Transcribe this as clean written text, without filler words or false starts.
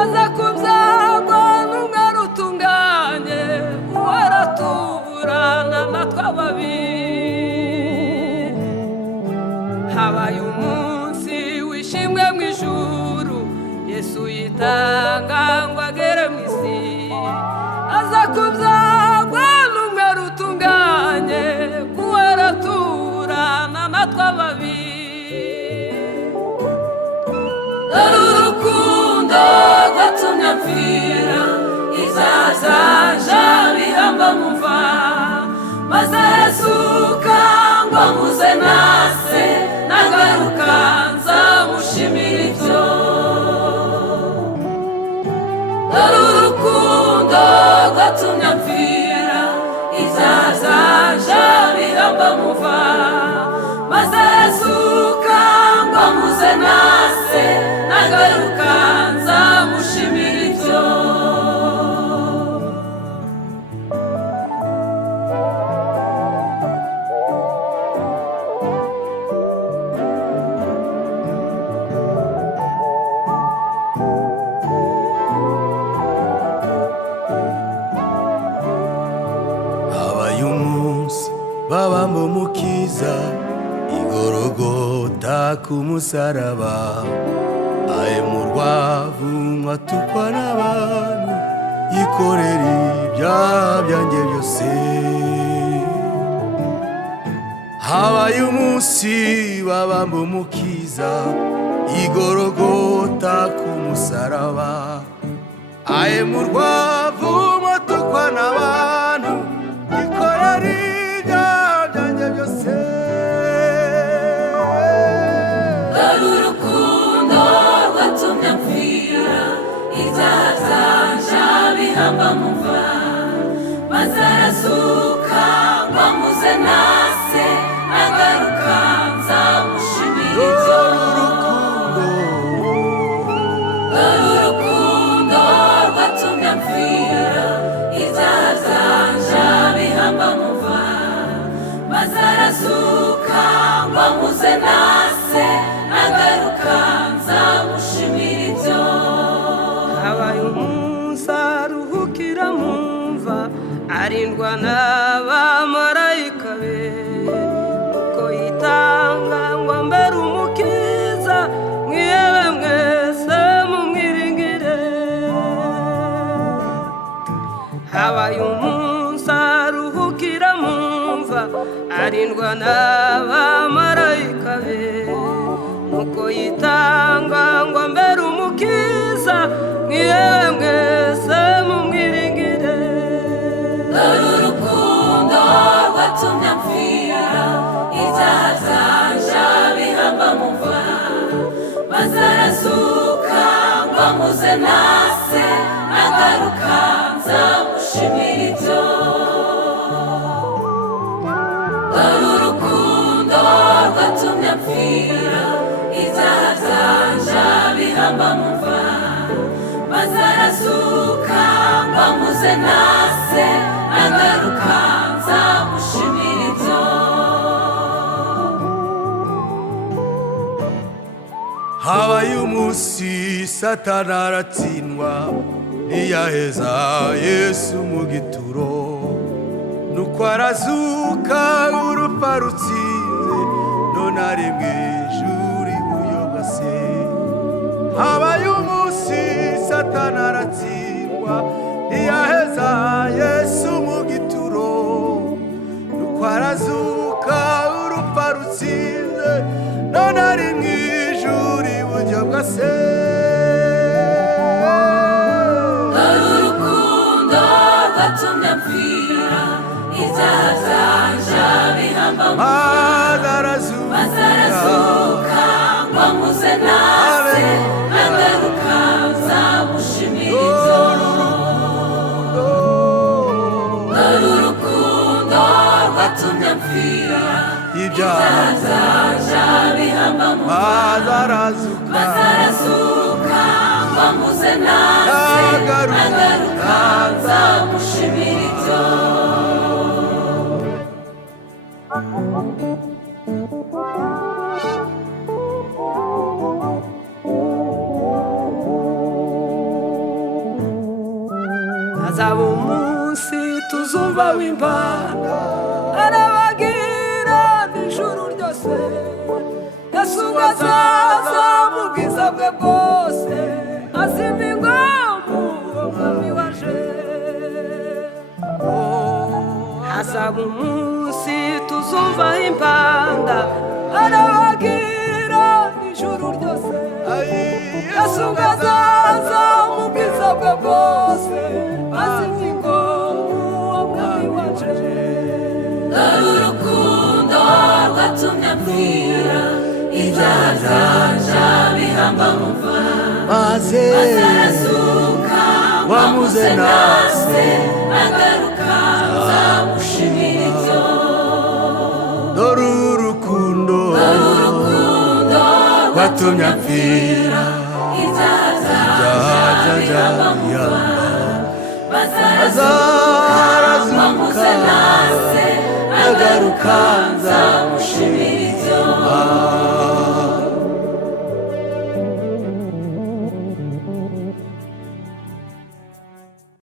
aza kubyagwa n'umwana utunganye waraturana natwe ababiri. Habaye umunsi wishimwe mu ijuru, Yesu yitanga ngo agere mu isi, aza kubyagwa n'umwana utunganye waraturana natwe ababiri. Dore urukundo rwatumye apfira, izazaja bihamba mu mva, maze arazuka ngo ampuze nase, nagaruka nzamushimira ibyo. Dore urukundo rwatumye apfira, izazaja bihamba mu mva, maze arazuka ngo ampuze nase, nagaruka nzamushimira ibyo. Habaye umunsi babamba umukiza igorogota ku musaraba, ahemurwa avumwa atukwa n'abantu, yikorera ibyaha byanjye byose. Habaye umunsi babamba umukiza igorogota ku musaraba, ahemurwa avumwa atukwa n'abantu, yikorera ibyaha byanjye byose. Dore urukundo rwatumye apfira, ibyaha byanje bihamba mu mva, maze arazuka ngo ampuze nase, nagaruka nzamushimira ibyo. Dore urukundo rwatumye apfira, ibyaha byanje bihamba mu mva, maze arazuka ngo ampuze nase, nagaruka nzamushimira ibyo. Habaye umunsi aruhukira mu mva, arindwa n'abamarayika be, uko yitanga ngo ambere umukiza, mwihebe mwese mumwiringire. Habaye umunsi aruhukira mu mva, arindwa n'abamarayika be, uko yitanga ngo ambere umukiza, mwihebe mwese mumwiringire. Dore urukundo rwatumye apfira, ibyaha byanje bihamba mu mva, maze arazuka ngo ampuze nase, nagaruka nzamushimira ibyo. Dore urukundo rwatumye apfira, ibyaha byanje bihamba mu mva, maze arazuka ngo ampuze nase, nagaruka nzamushimira ibyo. Habaye umunsi Satani aratsindwa, ntiyaheza Yesu mu gituro, nuko arazuka urupfa rutsinze, none ari mu ijuru iburyo bwa Se. Habaye umunsi Satani aratsindwa, ntiyaheza Yesu mu gituro, nuko arazuka urupfa rutsinze, none ari mu ijuru iburyo bwa Se. Dore urukundo rwatumye apfira, ibyaha byanje bihamba mu mva, maze arazuka ngo ampuze nase, nagaruka nzamushimira ibyo. Dore urukundo rwatumye apfira, ibyaha byanje bihamba mu mva, maze arazuka ngo ampuze nase, nagaruka nzamushimira ibyo. hazaba umunsi tuzumva w'imbaraga arabagira n'ijuru ryose Yesu azaza mu bwiza bwe bwose azimba ingoma umwami waje hazaba umunsi tuzumva impanda arabagira n'ijuru ryose Yesu azaza mu bwiza bwe bwose azimba ingoma umwami waje urukundo rwatumye apfira ibyaha byanje bihamba mu mva maze arasuka wamuze nase agaruka nzamushimira ibyo dore urukundo rwatumye apfira ibyaha byanje bihamba mu mva maze arasuka wamuze nase agaruka nzamushimira